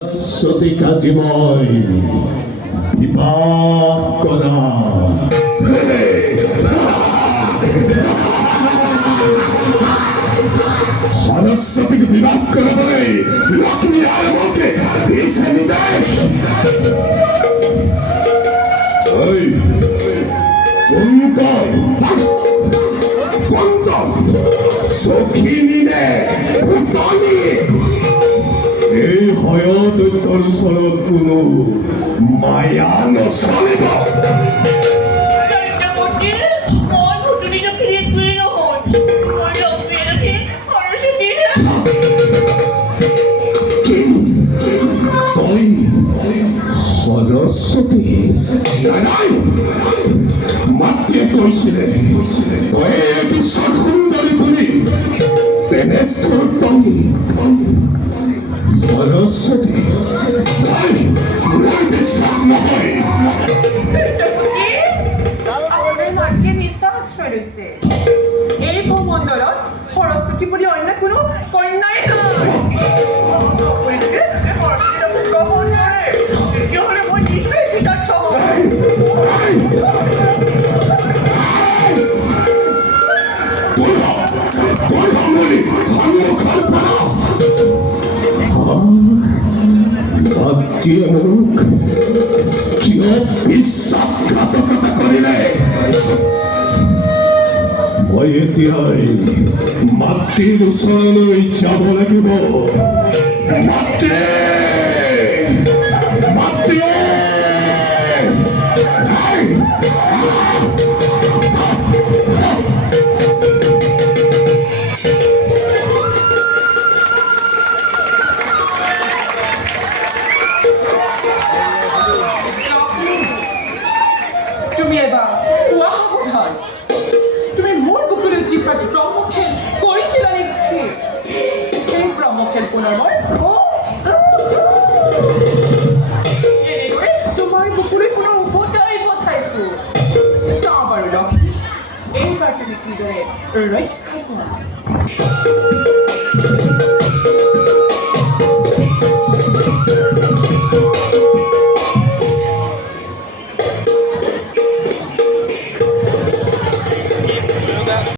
সতী কাজীময় বিবাহ করা সরস্বতীকে বিবাহ করা বলে লক্ষ্মী আর আমাকে দেশে নিদেশ সখিনী নে ভূতনী এই হয়ত তোর সরদ কোনো মায়া নচলিব তই সৰস্বতী মাতৃয়ে কৈছিলে তই বিশ্বৰ সুন্দৰী বুলি তেনেস্থল তই সৰস্বতী বিশ্বাস নহয় আপোনাৰ মাতৃয়ে বিশ্বাস কৰিছে এই ভূমণ্ডলত সৰস্বতী বুলি অন্য কোনো কন্যাই তেতিয়াহ'লে মই নিশ্চয় কৃতাৰ্থ মাতৃয়ে মোক কিয় বিশ্বাসঘাতকতা কৰিলে মই এতিয়াই মাতৃৰ ওচৰলৈ যাব লাগিব মাতৃ মাতৃ তুমি এবাৰ কোৱা সাৱধান তুমি মোৰ বুকুলৈ জিপাত ব্ৰহ্মখেল কৰিছিলা নেকি সেই ব্ৰহ্মখেল পুনৰ মই এনেকৈ তোমাৰ বুকুলৈ পুনৰ উভতাই পঠাইছো চাওঁ বাৰু লক্ষ্মী এইবাৰ তুমি কিদৰে ৰক্ষা পোৱা